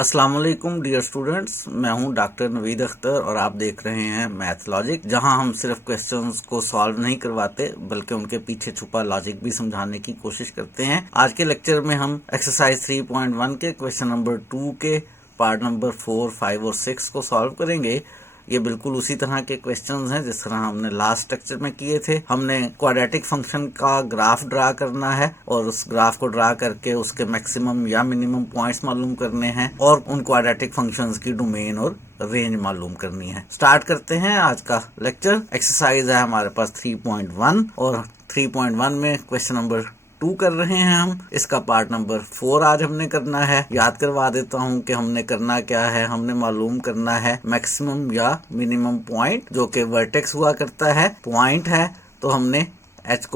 अस्सलाम वालेकुम dear students, मैं हूं डॉक्टर नवीद अख्तर और आप देख रहे हैं मैथ लॉजिक, जहां हम सिर्फ क्वेश्चंस को सॉल्व नहीं करवाते बल्कि उनके पीछे छुपा लॉजिक भी समझाने की कोशिश करते हैं। आज के लेक्चर में हम एक्सरसाइज 3.1 के क्वेश्चन नंबर 2 के पार्ट नंबर 4, 5 और 6 को सॉल्व करेंगे। ये बिल्कुल उसी तरह के क्वेश्चंस हैं जिस तरह हमने लास्ट लेक्चर में किए थे। हमने क्वाड्रेटिक फंक्शन का ग्राफ ड्रा करना है और उस ग्राफ को ड्रा करके उसके मैक्सिमम या मिनिमम पॉइंट्स मालूम करने हैं और उन क्वाड्रेटिक फंक्शंस की डोमेन और रेंज मालूम करनी है। स्टार्ट करते हैं आज का लेक्चर। एक्सरसाइज है हमारे पास 3.1 और 3.1 में क्वेश्चन नंबर 2 कर रहे हैं हम। इसका पार्ट नंबर 4 आज हमने करना है। याद करवा देता हूं कि हमने करना क्या है। हमने मालूम करना है मैक्सिमम या मिनिमम पॉइंट, जो कि वर्टेक्स हुआ करता है। पॉइंट है तो हमने h,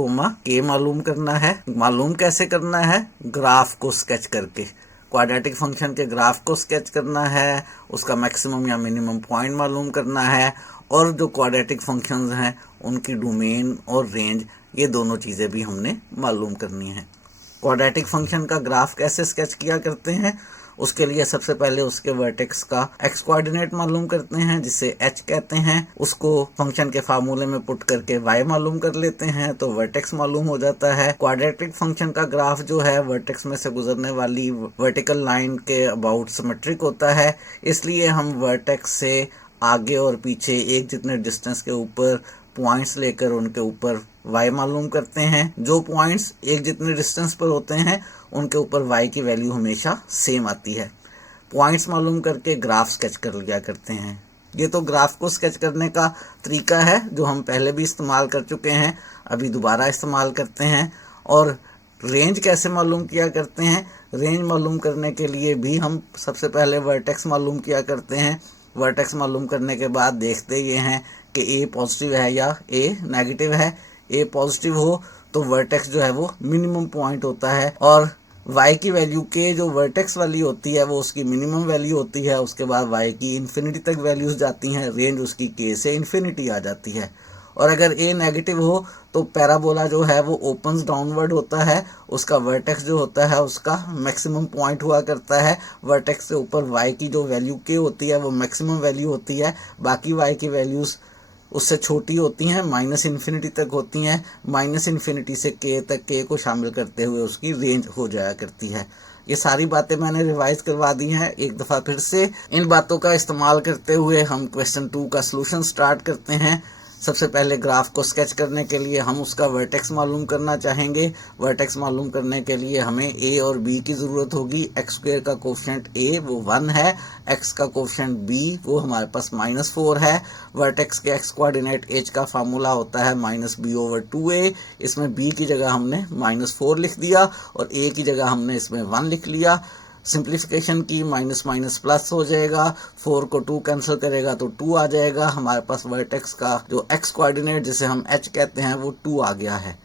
k मालूम करना है। मालूम कैसे करना है? ग्राफ को स्केच करके। क्वाड्रेटिक फंक्शन के ग्राफ को स्केच करना है, उसका मैक्सिमम या मिनिमम पॉइंट मालूम करना है और जो क्वाड्रेटिक फंक्शंस हैं उनकी डोमेन और रेंज, ये दोनों चीज़ें भी हमने मालूम करनी है। क्वाड्रेटिक फंक्शन का ग्राफ कैसे स्केच किया करते हैं? उसके लिए सबसे पहले उसके वर्टेक्स का x कोऑर्डिनेट मालूम करते हैं, जिसे h कहते हैं। उसको फंक्शन के फार्मूले में पुट करके y मालूम कर लेते हैं तो वर्टेक्स मालूम हो जाता है। क्वाड्रेटिक फंक्शन का ग्राफ जो है वर्टेक्स में से गुजरने वाली वर्टिकल लाइन के अबाउट सिमेट्रिक होता है, इसलिए हम वर्टेक्स से आगे और पीछे एक जितने डिस्टेंस के ऊपर पॉइंट्स लेकर उनके ऊपर y मालूम करते हैं। जो पॉइंट्स एक जितने डिस्टेंस पर होते हैं उनके ऊपर y की वैल्यू हमेशा सेम आती है। पॉइंट्स मालूम करके ग्राफ स्केच कर लिया करते हैं। ये तो ग्राफ को स्केच करने का तरीका है जो हम पहले भी इस्तेमाल कर चुके हैं, अभी दोबारा इस्तेमाल करते हैं। और रेंज कैसे मालूम किया करते हैं? रेंज मालूम करने के लिए भी हम सबसे पहले वर्टेक्स मालूम किया करते हैं। वर्टेक्स मालूम करने के बाद देखते ये हैं कि ए पॉजिटिव है या ए नेगेटिव है। ए पॉजिटिव हो तो वर्टेक्स जो है वो मिनिमम पॉइंट होता है और y की वैल्यू के जो वर्टेक्स वाली होती है वो उसकी मिनिमम वैल्यू होती है। उसके बाद y की इन्फिनिटी तक वैल्यूज जाती हैं, रेंज उसकी k से इन्फिनिटी आ जाती है। और अगर a नेगेटिव हो तो पैराबोला जो है वो ओपन्स डाउनवर्ड होता है, उसका वर्टेक्स जो होता है उसका मैक्सिमम पॉइंट हुआ करता है। वर्टेक्स से ऊपर y की जो वैल्यू k होती है वो मैक्सिमम वैल्यू होती है, बाकी y की वैल्यूज़ उससे छोटी होती हैं, माइनस इन्फिनिटी तक होती हैं। माइनस इन्फिनिटी से k तक, k को शामिल करते हुए उसकी रेंज हो जाया करती है। ये सारी बातें मैंने रिवाइज करवा दी हैं एक दफ़ा फिर से। इन बातों का इस्तेमाल करते हुए हम क्वेश्चन 2 का सलूशन स्टार्ट करते हैं। सबसे पहले ग्राफ को स्केच करने के लिए हम उसका वर्टेक्स मालूम करना चाहेंगे। वर्टेक्स मालूम करने के लिए हमें a और b की ज़रूरत होगी। एक्स स्क्वायर का कोफिशिएंट a वो 1 है, x का कोफिशिएंट b वो हमारे पास -4 है। वर्टेक्स के x कोऑर्डिनेट h का फार्मूला होता है -b/2a। इसमें b की जगह हमने -4 लिख दिया और a की जगह हमने इसमें 1 लिख लिया। सिंप्लीफिकेशन की माइनस माइनस प्लस हो जाएगा, 4 को 2 कैंसिल करेगा तो 2 आ जाएगा। हमारे पास वर्टेक्स का जो x कोऑर्डिनेट जिसे हम h कहते हैं वो 2 आ गया है।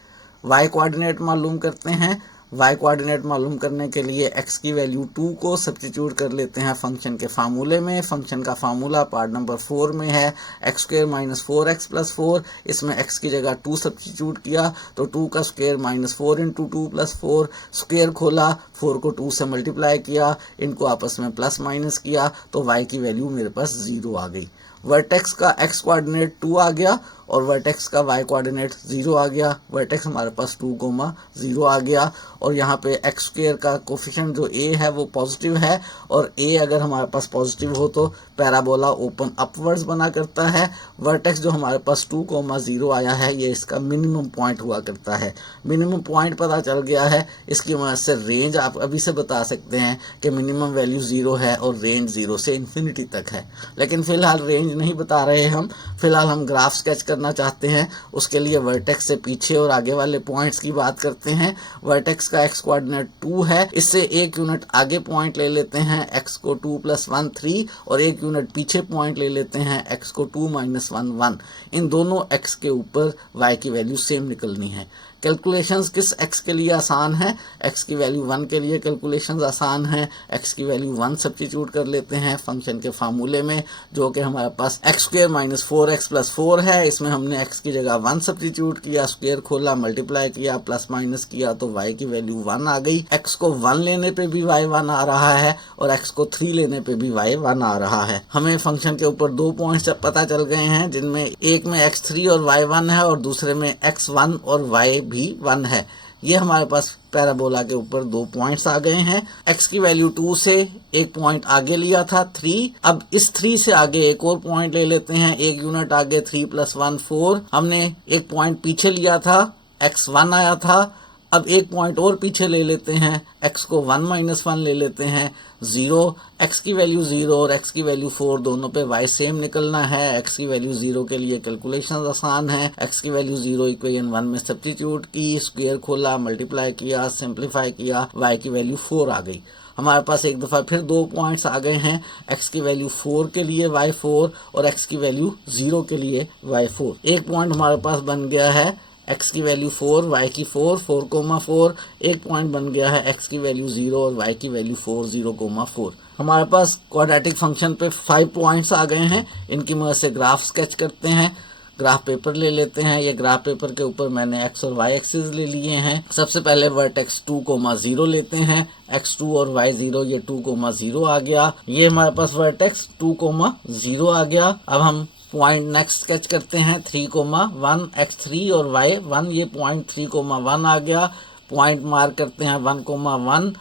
y कोऑर्डिनेट मालूम करते हैं। y कोऑर्डिनेट मालूम करने के लिए x की वैल्यू 2 को सब्स्टिट्यूट कर लेते हैं फंक्शन के फार्मूले में। फंक्शन का फार्मूला पार्ट नंबर 4 में है x स्क्वायर -4x + 4। इसमें x की जगह 2 सब्स्टिट्यूट किया तो 2 का स्क्वायर -4 × 2 + 4। स्क्वायर खोला, 4 को 2 से मल्टीप्लाई किया, इनको आपस में प्लस माइनस किया तो y की वैल्यू मेरे पास 0 आ गई। वर्टेक्स का x कोऑर्डिनेट 2 आ गया और वर्टेक्स का y कोऑर्डिनेट 0 आ गया। वर्टेक्स हमारे पास 2, 0 आ गया और यहाँ पे x स्क्वायर का कोफिशिएंट जो a है वो पॉजिटिव है और a अगर हमारे पास पॉजिटिव हो तो पैराबोला ओपन अपवर्ड्स बना करता है। वर्टेक्स जो हमारे पास 2, 0 आया है ये इसका मिनिमम पॉइंट हुआ करता है। मिनिमम पॉइंट पता चल गया है, इसकी वजह से रेंज आप अभी से बता सकते हैं कि मिनिमम वैल्यू 0 है और रेंज 0 से इन्फिनिटी तक है। लेकिन फिलहाल रेंज नहीं बता रहे हम, फिलहाल हम ग्राफ स्केच करना चाहते हैं। उसके लिए वर्टेक्स से पीछे और आगे वाले पॉइंट्स की बात करते हैं। वर्टेक्स का x कोऑर्डिनेट 2 है, इससे 1 यूनिट आगे पॉइंट ले लेते हैं, x को 2 + 1 3 और 1 यूनिट पीछे पॉइंट ले लेते हैं, x को 2 - 1 1। इन दोनों x के ऊपर y की वैल्यू सेम निकलनी है। कैलकुलेशंस किस x के लिए आसान है, x की वैल्यू 1 के लिए कैलकुलेशंस आसान है। x की वैल्यू 1 सब्स्टिट्यूट कर लेते हैं फंक्शन के फार्मूले में, जो कि हमारे पास x² - 4x + 4 है। इसमें हमने x की जगह 1 सब्स्टिट्यूट किया, स्क्वायर खोला, मल्टीप्लाई किया, प्लस माइनस किया तो y की वैल्यू 1 आ गई। x को 1 लेने पे भी y 1 आ रहा है और x को 3 लेने पे भी y 1 आ रहा है। हमें फंक्शन के ऊपर 2 पॉइंट्स पता चल गए हैं, जिनमें एक में x3 और y 1 है और दूसरे में x1 और y भी 1 है। ये हमारे पास पैराबोला के ऊपर 2 पॉइंट्स आ गए हैं। x की वैल्यू 2 से एक पॉइंट आगे लिया था 3, अब इस 3 से आगे एक और पॉइंट ले लेते हैं, एक यूनिट आगे 3 + 1 4। हमने एक पॉइंट पीछे लिया था, x1 आया था। अब एक पॉइंट और पीछे ले लेते हैं, x को 1 - 1 ले लेते हैं 0। x की वैल्यू 0 और x की वैल्यू 4 दोनों पे y सेम निकलना है। x की वैल्यू 0 के लिए कैलकुलेशन आसान है। x की वैल्यू 0 इक्वेशन 1 में सब्स्टिट्यूट की, स्क्वायर खोला, मल्टीप्लाई किया, सिंप्लीफाई किया, y की वैल्यू 4 आ गई। हमारे पास एक दफ़ा फिर 2 पॉइंट्स आ गए हैं, x की वैल्यू 4 के लिए y 4 और x की वैल्यू 0 के लिए y 4। एक पॉइंट हमारे पास बन गया है x की वैल्यू 4, y की 4, 4,4। एक पॉइंट बन गया है x की वैल्यू 0 और y की वैल्यू 4, 0,4। हमारे पास क्वाड्रेटिक फंक्शन पे 5 पॉइंट्स आ गए हैं। इनकी मदद से ग्राफ स्केच करते हैं। ग्राफ पेपर ले लेते हैं। ये ग्राफ पेपर के ऊपर मैंने x और y एक्सिस ले लिए हैं। सबसे पहले वर्टेक्स 2,0 लेते हैं, x2 और y0, ये 2,0 आ गया। ये हमारे पास वर्टेक्स 2,0 आ गया। अब हम पॉइंट नेक्स्ट स्केच करते हैं 3,1, x3 और y1, ये पॉइंट 3,1 आ गया। पॉइंट मार्क करते हैं 1,1,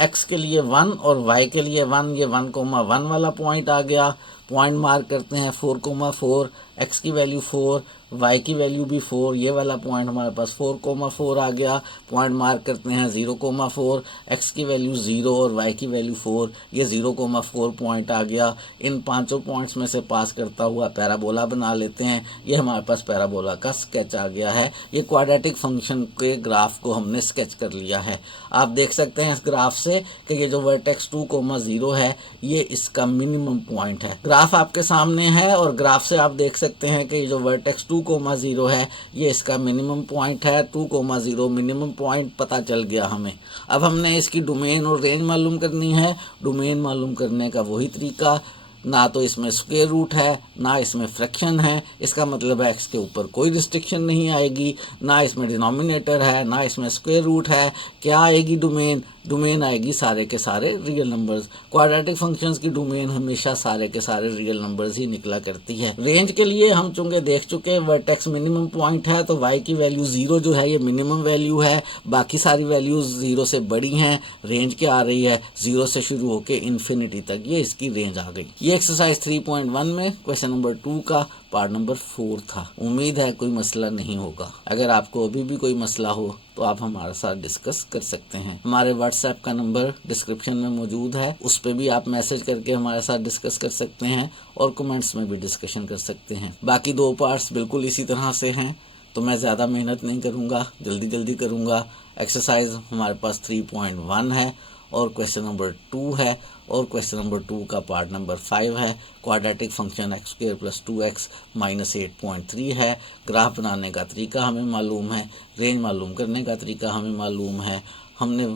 x के लिए 1 और y के लिए 1, ये 1,1 वाला पॉइंट आ गया। पॉइंट मार्क करते हैं 4,4, x की वैल्यू 4, y की वैल्यू भी 4, ये वाला पॉइंट हमारे पास 4,4 आ गया। पॉइंट मार्क करते हैं 0,4, x की वैल्यू 0 और y की वैल्यू 4, ये 0,4 पॉइंट आ गया। इन 5 पॉइंट्स में से पास करता हुआ पैराबोला बना लेते हैं। ये हमारे पास पैराबोला का स्केच आ गया है। ये क्वाड्रेटिक फंक्शन के ग्राफ को हमने स्केच कर लिया है। आप देख सकते हैं इस ग्राफ से कि ये जो वर्टेक्स 2,0 है, ये इसका मिनिमम पॉइंट है। ग्राफ आपके सामने है और ग्राफ से आप देख सकते हैं कि ये जो वर्टेक्स 2,0 है, ये इसका मिनिमम पॉइंट है। 2,0 मिनिमम पॉइंट पता चल गया हमें। अब हमने इसकी डोमेन और रेंज मालूम करनी है। डोमेन मालूम करने का वही तरीका, ना तो इसमें स्क्वायर रूट है, ना इसमें फ्रैक्शन है। इसका मतलब है x के ऊपर कोई रिस्ट्रिक्शन नहीं आएगी, ना इसमें डिनोमिनेटर है, ना इसमें स्क्वायर रूट है। क्या आएगी डोमेन? डोमेन आएगी सारे के सारे रियल नंबर्स। क्वाड्रेटिक फंक्शंस की डोमेन हमेशा सारे के सारे रियल नंबर्स ही निकला करती है। रेंज के लिए हम चूंकि देख चुके वर्टेक्स मिनिमम पॉइंट है, तो y की वैल्यू 0 जो है ये मिनिमम वैल्यू है। बाकी सारी वैल्यूज 0 से बड़ी हैं। रेंज क्या आ रही है? 0 से शुरू होकर इन्फिनिटी तक, ये इसकी रेंज आ गई। ये एक्सरसाइज 3.1 में क्वेश्चन नंबर 2 का पार्ट नंबर 4 था। उम्मीद है कोई मसला नहीं होगा। अगर आपको अभी भी कोई मसला हो तो आप हमारे साथ डिस्कस कर सकते हैं। हमारे व्हाट्सएप का नंबर डिस्क्रिप्शन में मौजूद है, उस पर भी आप मैसेज करके हमारे साथ डिस्कस कर सकते हैं और कमेंट्स में भी डिस्कशन कर सकते हैं। बाकी 2 पार्ट्स बिल्कुल इसी तरह से हैं, तो मैं ज़्यादा मेहनत नहीं करूँगा, जल्दी करूँगा। एक्सरसाइज हमारे पास 3.1 है और क्वेश्चन नंबर 2 है और क्वेश्चन नंबर 2 का पार्ट नंबर 5 है। क्वाड्रेटिक फंक्शन x² + 2x - 8.3 है। ग्राफ बनाने का तरीका हमें मालूम है, रेंज मालूम करने का तरीका हमें मालूम है। हमने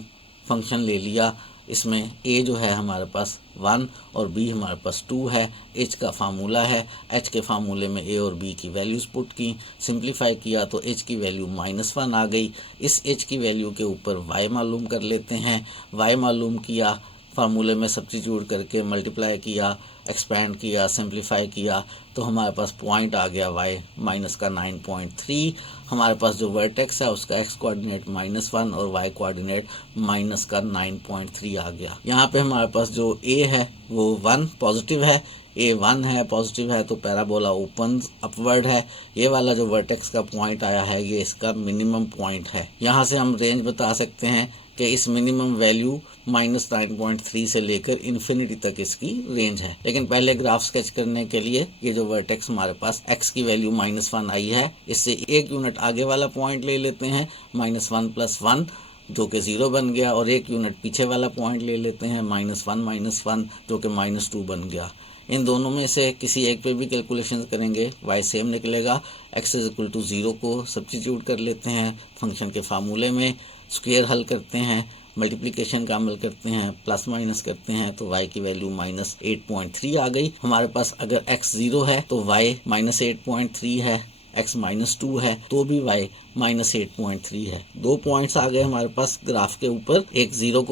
फंक्शन ले लिया, इसमें a जो है हमारे पास 1 और b हमारे पास 2 है। h का फार्मूला है, h के फार्मूले में a और b की वैल्यूज़ पुट की, सिंप्लीफाई किया तो h की वैल्यू -1 आ गई। इस h की वैल्यू के ऊपर y मालूम कर लेते हैं। y मालूम किया, फार्मूले में सब्स्टिट्यूट करके मल्टीप्लाई किया, एक्सपैंड किया, सिंप्लीफाई किया तो हमारे पास पॉइंट आ गया y -9.3। हमारे पास जो वर्टेक्स है उसका x कोऑर्डिनेट -1 और y कोऑर्डिनेट -9.3 आ गया। यहाँ पे हमारे पास जो a है वो 1 पॉजिटिव है, a 1 है पॉजिटिव है, तो पैराबोला ओपन अपवर्ड है। ये वाला जो वर्टेक्स का पॉइंट आया है ये इसका मिनिमम पॉइंट है। यहाँ से हम रेंज बता सकते हैं कि इस मिनिमम वैल्यू -9.3 से लेकर इन्फिनिटी तक इसकी रेंज है। लेकिन पहले ग्राफ स्केच करने के लिए ये जो वर्टेक्स हमारे पास x की वैल्यू -1 आई है, इससे एक यूनिट आगे वाला पॉइंट ले लेते हैं -1 + 1 जो कि 0 बन गया, और एक यूनिट पीछे वाला पॉइंट ले लेते हैं -1 - 1 जो कि -2 बन गया। इन दोनों में से किसी एक पे भी कैलकुलेशन करेंगे y सेम निकलेगा। x इज इक्वल टू 0 को सब्स्टिट्यूट कर लेते हैं फंक्शन के फार्मूले में, स्क्वायर हल करते हैं, मल्टीप्लिकेशन का अमल करते हैं, प्लस माइनस करते हैं तो y की वैल्यू -8.3 आ गई हमारे पास। अगर x 0 है तो y -8.3 है, x -2 है तो भी y -8.3 है। 2 पॉइंट्स आ गए हमारे पास ग्राफ के ऊपर, एक 0,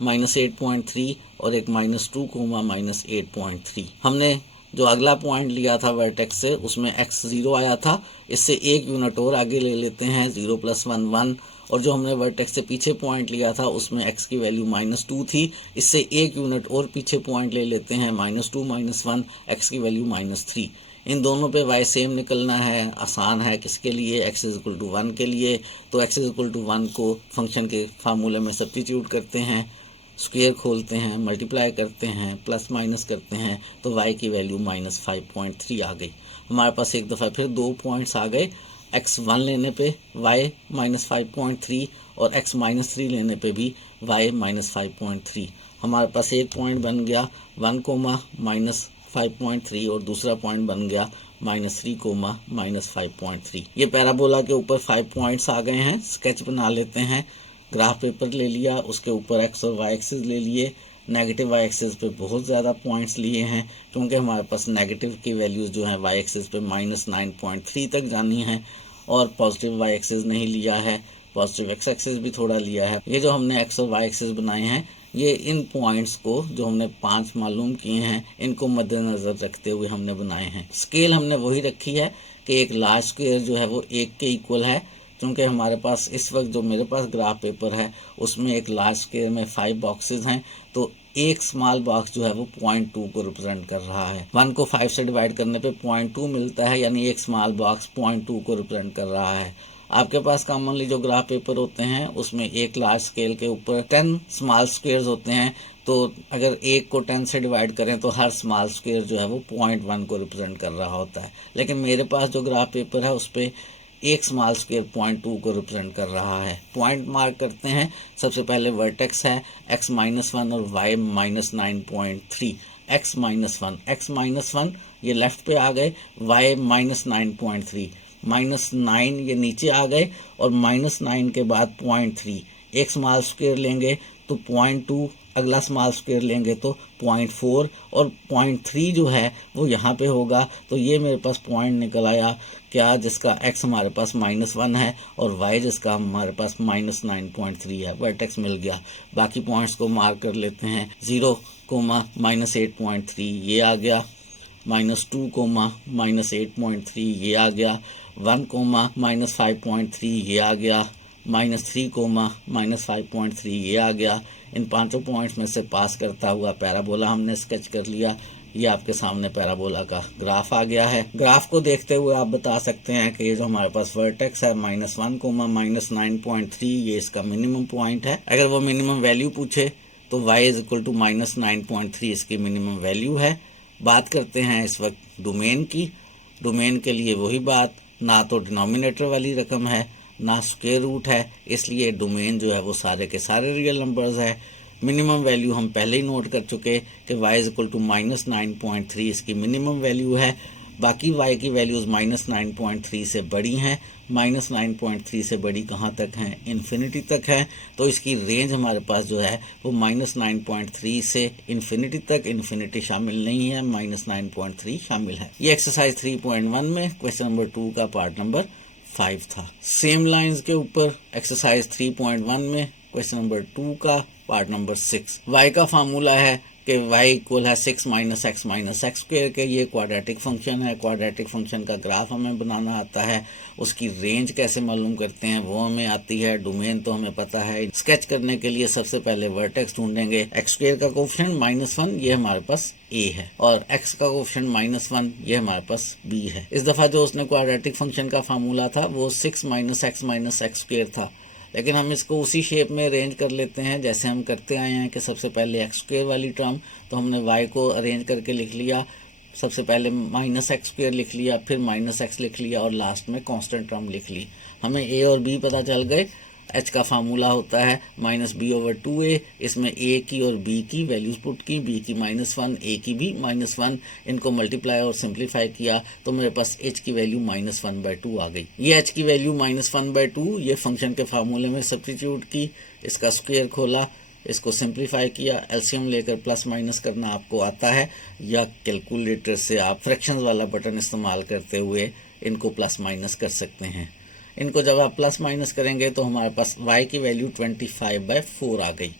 -8.3 और एक -2, -8.3। हमने जो अगला पॉइंट लिया था वर्टेक्स से उसमें x 0 आया था, इससे एक यूनिट और आगे ले लेते हैं, 0 + 1 1। और जो हमने वर्टेक्स से पीछे पॉइंट लिया था उसमें x की वैल्यू -2 थी, इससे एक यूनिट और पीछे पॉइंट ले लेते हैं, -2 - 1, x की वैल्यू -3। इन दोनों पे y सेम निकलना है, आसान है। किसके लिए? x = 1 के लिए। तो x = 1 को फंक्शन के फार्मूले में सब्स्टिट्यूट करते हैं, स्क्वायर खोलते हैं, मल्टीप्लाई करते हैं, प्लस माइनस करते हैं तो y की वैल्यू -5.3 आ गई हमारे पास। एक दफ़ा फिर 2 पॉइंट्स आ गए, x 1 लेने पे y -5.3 और x -3 लेने पे भी y -5.3। हमारे पास एक पॉइंट बन गया 1, -5.3 और दूसरा पॉइंट बन गया -3, -5.3। ये पैराबोला के ऊपर 5 पॉइंट्स आ गए हैं। स्केच बना लेते हैं। ग्राफ पेपर ले लिया, उसके ऊपर x और y एक्सिस ले लिए। नेगेटिव y एक्सिस पे बहुत ज़्यादा पॉइंट्स लिए हैं क्योंकि हमारे पास नेगेटिव की वैल्यूज़ जो है y एक्सिस पे -9.3 तक जानी है और पॉजिटिव y एक्सिस नहीं लिया है, पॉजिटिव x एक्सिस भी थोड़ा लिया है। ये जो हमने x और y एक्सिस बनाए हैं ये इन पॉइंट्स को जो हमने 5 मालूम किए हैं इनको मद्देनज़र रखते हुए हमने बनाए हैं। स्केल हमने वही रखी है कि एक लार्ज स्क्वायर जो है वो 1 के इक्वल है, क्योंकि हमारे पास इस वक्त जो मेरे पास ग्राफ पेपर है उसमें एक लार्ज स्क्वायर में 5 बॉक्सेस हैं, तो एक स्मॉल बॉक्स जो है वो 0.2 को रिप्रेजेंट कर रहा है। 1 को 5 से डिवाइड करने पे 0.2 मिलता है, यानी एक स्मॉल बॉक्स 0.2 को रिप्रेजेंट कर रहा है। आपके पास कॉमनली जो ग्राफ पेपर होते हैं उसमें एक लार्ज स्केल के ऊपर 10 स्मॉल स्क्वायर्स होते हैं, तो अगर एक को 10 से डिवाइड करें तो हर स्मॉल स्क्वायर जो है वो 0.1 को रिप्रेजेंट कर रहा होता है। लेकिन मेरे पास जो ग्राफ पेपर है उस पर एक स्मॉल स्क्वायर 0.2 को रिप्रेजेंट कर रहा है। पॉइंट मार्क करते हैं। सबसे पहले वर्टेक्स है x -1 और y -9.3। x -1 ये लेफ्ट पे आ गए, y -9.3, -9 ये नीचे आ गए और -9 के बाद 0.3। एक स्मॉल स्क्वायर लेंगे तो 0.2, अगला स्मॉल स्क्वायर लेंगे तो 0.4 और 0.3 जो है वो यहाँ पे होगा। तो ये मेरे पास पॉइंट निकल आया क्या, जिसका x हमारे पास -1 है और y जिसका हमारे पास -9.3 है। वर्टेक्स मिल गया। बाकी पॉइंट्स को मार्क कर लेते हैं। 0, -8.3 ये आ गया, -2, -8.3 ये आ गया, 1, -5.3 ये आ गया, -3, -5.3 ये आ गया। इन पांचों पॉइंट्स में से पास करता हुआ पैराबोला हमने स्केच कर लिया। ये आपके सामने पैराबोला का ग्राफ आ गया है। ग्राफ को देखते हुए आप बता सकते हैं कि ये जो हमारे पास वर्टेक्स है -1, -9.3 ये इसका मिनिमम पॉइंट है। अगर वो मिनिमम वैल्यू पूछे तो y = -9.3 इसकी मिनिमम वैल्यू है। बात करते हैं इस वक्त डोमेन की। डोमेन के लिए वही बात, ना तो डिनोमिनेटर वाली रकम है ना स्क्वायर रूट है, इसलिए डोमेन जो है वो सारे के सारे रियल नंबर्स है। मिनिमम वैल्यू हम पहले ही नोट कर चुके कि y = -9.3 इसकी मिनिमम वैल्यू है। बाकी y की वैल्यूज़ -9.3 से बड़ी हैं। -9.3 से बड़ी कहाँ तक हैं? इन्फिनिटी तक है। तो इसकी रेंज हमारे पास जो है वो -9.3 से इन्फिनिटी तक, इन्फिनिटी शामिल नहीं है, -9.3 शामिल है। ये एक्सरसाइज 3.1 में क्वेश्चन नंबर 2 का पार्ट नंबर 5 था। सेम लाइंस के ऊपर एक्सरसाइज 3.1 में क्वेश्चन नंबर 2 का पार्ट नंबर 6। y का फार्मूला है कि y = 6 - x - x² के। ये क्वाड्रेटिक फंक्शन है। क्वाड्रेटिक फंक्शन का ग्राफ हमें बनाना आता है, उसकी रेंज कैसे मालूम करते हैं वो हमें आती है। डोमेन तो हमें पता है। स्केच करने के लिए सबसे पहले वर्टेक्स ढूंढेंगे। x² का कोफिशिएंट -1 ये हमारे पास a है और x का कोफिशिएंट -1 ये हमारे पास b है। इस दफ़ा जो उसने क्वाड्रेटिक फंक्शन का फार्मूला था वो 6 - x - x² था, लेकिन हम इसको उसी शेप में अरेंज कर लेते हैं जैसे हम करते आए हैं कि सबसे पहले x² वाली टर्म तो हमने y को अरेंज करके लिख लिया। सबसे पहले -x² लिख लिया, फिर -x लिख लिया और लास्ट में कांस्टेंट टर्म लिख ली। हमें a और b पता चल गए। एच का फार्मूला होता है -b/2a। इसमें a की और b की वैल्यूज पुट की, b की -1, a की भी -1, इनको मल्टीप्लाई और सिंप्लीफाई किया तो मेरे पास h की वैल्यू -1/2 आ गई। ये h की वैल्यू -1/2 ये फंक्शन के फार्मूले में सब्स्टिट्यूट की, इसका स्क्वायर खोला, इसको सिंप्लीफाई किया, एलसीएम लेकर प्लस माइनस करना आपको आता है, या कैलकुलेटर से आप फ्रैक्शंस वाला बटन इस्तेमाल करते हुए इनको प्लस माइनस कर सकते हैं। इनको जब आप प्लस माइनस करेंगे तो हमारे पास y की वैल्यू 25/4 आ गई।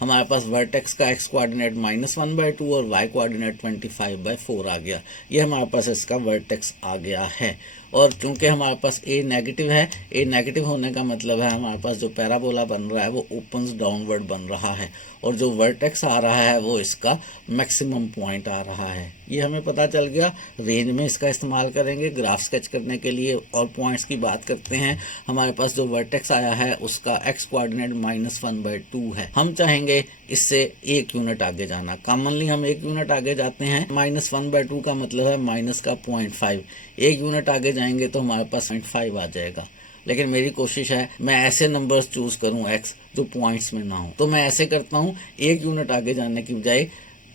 हमारे पास वर्टेक्स का x कोऑर्डिनेट -1/2 और y कोऑर्डिनेट 25/4 आ गया। ये हमारे पास इसका वर्टेक्स आ गया है। और चूंकि हमारे पास a नेगेटिव है, a नेगेटिव होने का मतलब है हमारे पास जो पैराबोला बन रहा है वो ओपन्स डाउनवर्ड बन रहा है, और जो वर्टेक्स आ रहा है वो इसका मैक्सिमम पॉइंट आ रहा है। ये हमें पता चल गया। रेंज में इसका इस्तेमाल करेंगे ग्राफ स्केच करने के लिए। और पॉइंट्स की बात करते हैं, हमारे पास जो वर्टेक्स आया है उसका x कोऑर्डिनेट -1/2 है। हम चाहेंगे इससे 1 यूनिट आगे जाना। कॉमनली हम 1 यूनिट आगे जाते हैं। -1/2 का मतलब है माइनस का 0.5। 1 यूनिट आगे जाएंगे तो हमारे पास 0.5 आ जाएगा। लेकिन मेरी कोशिश है मैं ऐसे नंबर्स चूज करूं x जो पॉइंट्स में ना हो। तो मैं ऐसे करता हूं, 1 यूनिट आगे जाने की बजाय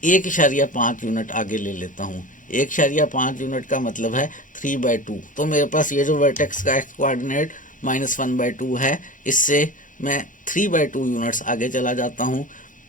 1.5 यूनिट आगे ले लेता हूं। 1.5 यूनिट का मतलब है 3/2। तो मेरे पास ये जो वर्टेक्स का x कोऑर्डिनेट -1/2 है, इससे मैं 3/2 यूनिट्स आगे चला जाता हूँ।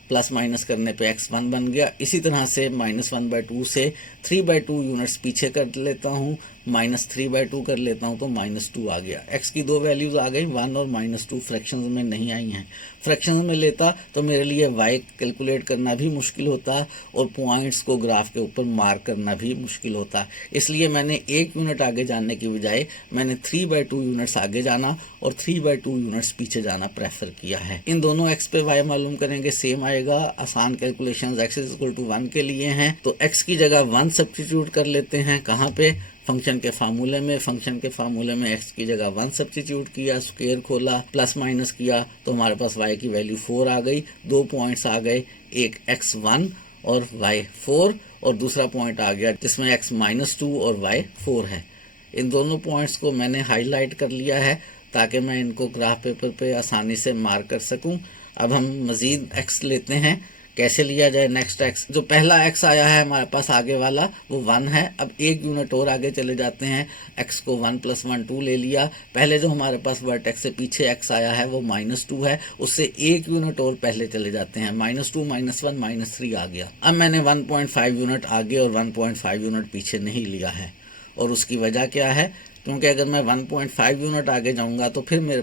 प्लस माइनस करने पे x1 बन गया। इसी तरह से -1/2 से 3/2 यूनिट्स पीछे कर लेता हूँ, -3/2 कर लेता हूँ तो -2 आ गया। x की दो वैल्यूज आ गई, 1 और -2 फ्रैक्शंस में नहीं आई हैं। फ्रैक्शंस में लेता तो मेरे लिए y कैलकुलेट करना भी मुश्किल होता और पॉइंट्स को ग्राफ के ऊपर मार्क करना भी मुश्किल होता। इसलिए मैंने 1 यूनिट आगे जाने की बजाय मैंने 3/2 यूनिट्स आगे जाना और 3/2 यूनिट्स पीछे जाना प्रेफर किया है। इन दोनों x पे y मालूम करेंगे, सेम आएगा। आसान कैलकुलेशंस x = 1 के लिए हैं, तो x की जगह 1 सब्स्टिट्यूट कर लेते हैं। कहाँ पे? फंक्शन के फार्मूले में। फंक्शन के फार्मूले में x की जगह 1 सब्स्टिट्यूट किया, स्क्वायर खोला, प्लस माइनस किया तो हमारे पास y की वैल्यू 4 आ गई। 2 पॉइंट्स आ गए, एक x1 और y4, और दूसरा पॉइंट आ गया जिसमें x -2 और y4 है। इन दोनों पॉइंट्स को मैंने हाईलाइट कर लिया है ताकि मैं इनको ग्राफ पेपर पे आसानी से मार्क कर सकूं। अब हम मज़ीद x लेते हैं। कैसे लिया जाए नेक्स्ट x? जो पहला x आया है हमारे पास आगे वाला वो 1 है। अब 1 यूनिट और आगे चले जाते हैं। x को 1 + 1 2 ले लिया। पहले जो हमारे पास वर्टेक्स से पीछे x आया है वो -2 है, उससे 1 यूनिट और पहले चले जाते हैं। -2 -1 -3 आ गया। अब मैंने 1.5 यूनिट आगे और 1.5 यूनिट पीछे नहीं लिया है, और उसकी वजह क्या है? क्योंकि अगर मैं 1.5 यूनिट आगे जाऊंगा तो फिर मेरे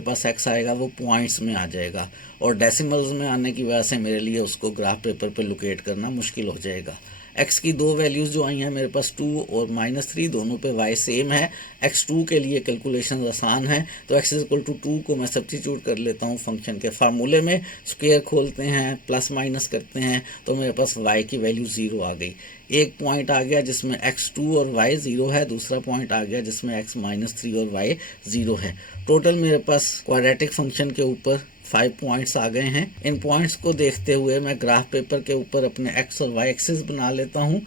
पास x आएगा वो पॉइंट्स में आ जाएगा, और डेसिमल्स में आने की वजह से मेरे लिए उसको ग्राफ पेपर पे लोकेट करना मुश्किल हो जाएगा। x की दो वैल्यूज़ जो आई हैं मेरे पास 2 और -3, दोनों पे y सेम है। x2 के लिए कैलकुलेशन आसान है, तो x = 2 को मैं सब्स्टिट्यूट कर लेता हूँ फंक्शन के फार्मूले में। स्क्वायर खोलते हैं, प्लस माइनस करते हैं तो मेरे पास y की वैल्यू 0 आ गई। एक पॉइंट आ गया जिसमें x2 और y 0 है, दूसरा पॉइंट आ गया जिसमें x -3 और y 0 है। टोटल मेरे पास क्वाड्रेटिक फंक्शन के ऊपर 5 पॉइंट्स आ गए हैं। इन पॉइंट्स को देखते हुए मैं ग्राफ पेपर के ऊपर अपने x और y एक्सिस बना लेता हूँ।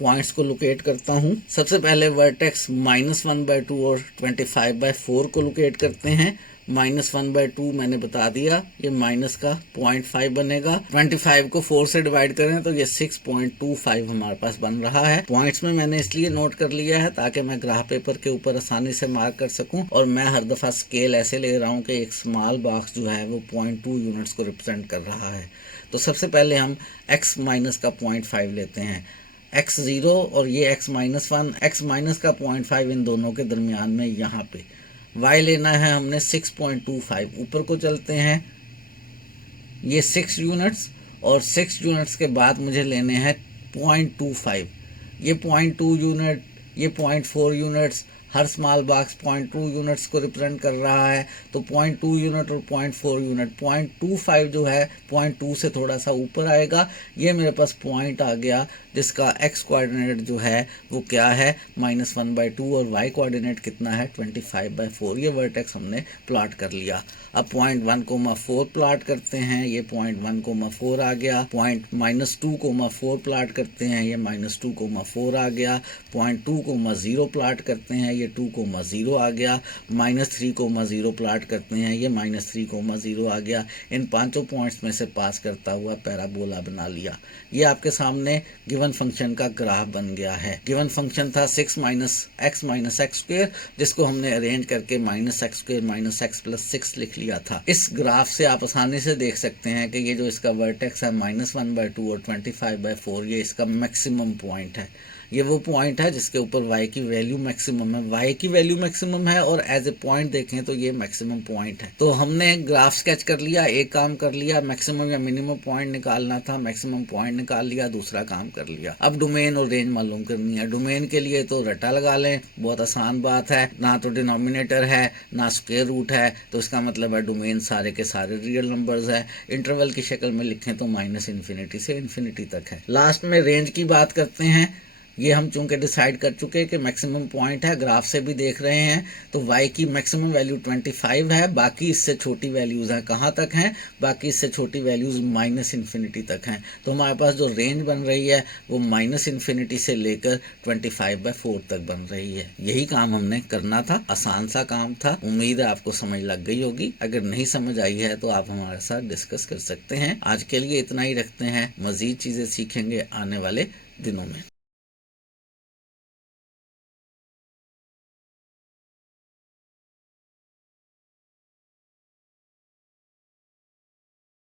पॉइंट्स को लोकेट करता हूँ। सबसे पहले वर्टेक्स -1/2 और 25/4 को लोकेट करते हैं। -1/2 मैंने बता दिया, ये माइनस का 0.5 बनेगा। 25 को 4 से डिवाइड करें तो ये 6.25 हमारे पास बन रहा है। पॉइंट्स में मैंने इसलिए नोट कर लिया है ताकि मैं ग्राफ पेपर के ऊपर आसानी से मार्क कर सकूं, और मैं हर दफ़ा स्केल ऐसे ले रहा हूं कि एक स्मॉल बॉक्स जो है वो 0.2 यूनिट्स को रिप्रेजेंट कर रहा है। तो सबसे पहले हम x माइनस का 0.5 लेते हैं। x0 और ये x -1, x माइनस का 0.5 इन दोनों के दरमियान में यहाँ पे y लेना है हमने 6.25। ऊपर को चलते हैं, ये 6 यूनिट्स, और 6 यूनिट्स के बाद मुझे लेने हैं 0.25। ये 0.2 यूनिट, ये 0.4 यूनिट्स, हर स्मॉल बॉक्स 0.2 यूनिट्स को रिप्रेजेंट कर रहा है। तो 0.2 यूनिट और 0.4 यूनिट, 0.25 जो है 0.2 से थोड़ा सा ऊपर आएगा। ये मेरे पास पॉइंट आ गया जिसका x कोऑर्डिनेट जो है वो क्या है -1/2, और y कोऑर्डिनेट कितना है 25/4। ये वर्टेक्स हमने प्लॉट कर लिया। अब पॉइंट 1,4 प्लॉट करते हैं, ये पॉइंट 1,4 आ गया। पॉइंट -2,4 प्लॉट करते हैं, ये -2,4 आ गया। पॉइंट 2,0 प्लॉट करते हैं, ये 2,0 आ गया, -3,0 प्लाट करते हैं, ये -3,0 आ गया। इन पांचों पॉइंट्स में से पास करता हुआ पैराबोला बना लिया। ये आपके सामने गिवन फंक्शन का ग्राफ बन गया है। गिवन फंक्शन था 6 - x² जिसको हमने अरेंज करके -x² - x + 6 लिख लिया था। इस ग्राफ से आप आसानी से देख सकते हैं कि ये जो इसका वर्टेक्स है -1/2 और 25/4 ये इसका मैक्सिमम पॉइंट है। ये वो पॉइंट है जिसके ऊपर y की वैल्यू मैक्सिमम है। y की वैल्यू मैक्सिमम है और एज ए पॉइंट देखें तो ये मैक्सिमम पॉइंट है। तो हमने ग्राफ स्केच कर लिया, एक काम कर लिया, मैक्सिमम या मिनिमम पॉइंट निकालना था, मैक्सिमम पॉइंट निकाल लिया, दूसरा काम कर लिया। अब डोमेन और रेंज मालूम करनी है। डोमेन के लिए तो रट्टा लगा लें, बहुत आसान बात है, ना तो डिनोमिनेटर है ना स्क्वायर रूट है, तो इसका मतलब है डोमेन सारे के सारे रियल नंबर्स है। इंटरवल की शक्ल में लिखें तो -∞ से ∞ तक है। लास्ट में रेंज की बात करते हैं। ये हम चूंकि डिसाइड कर चुके हैं कि मैक्सिमम पॉइंट है, ग्राफ से भी देख रहे हैं, तो y की मैक्सिमम वैल्यू 25 है, बाकी इससे छोटी वैल्यूज़ हैं। कहाँ तक हैं? बाकी इससे छोटी वैल्यूज़ -∞ तक हैं। तो हमारे पास जो रेंज बन रही है वो -∞ से लेकर 25/4 तक बन रही है। यही काम हमने करना था, आसान सा काम था। उम्मीद है आपको समझ लग गई होगी। अगर नहीं समझ आई है तो आप हमारे साथ डिस्कस कर सकते हैं। आज के लिए इतना ही रखते हैं, मज़ीद चीज़ें सीखेंगे आने वाले दिनों में।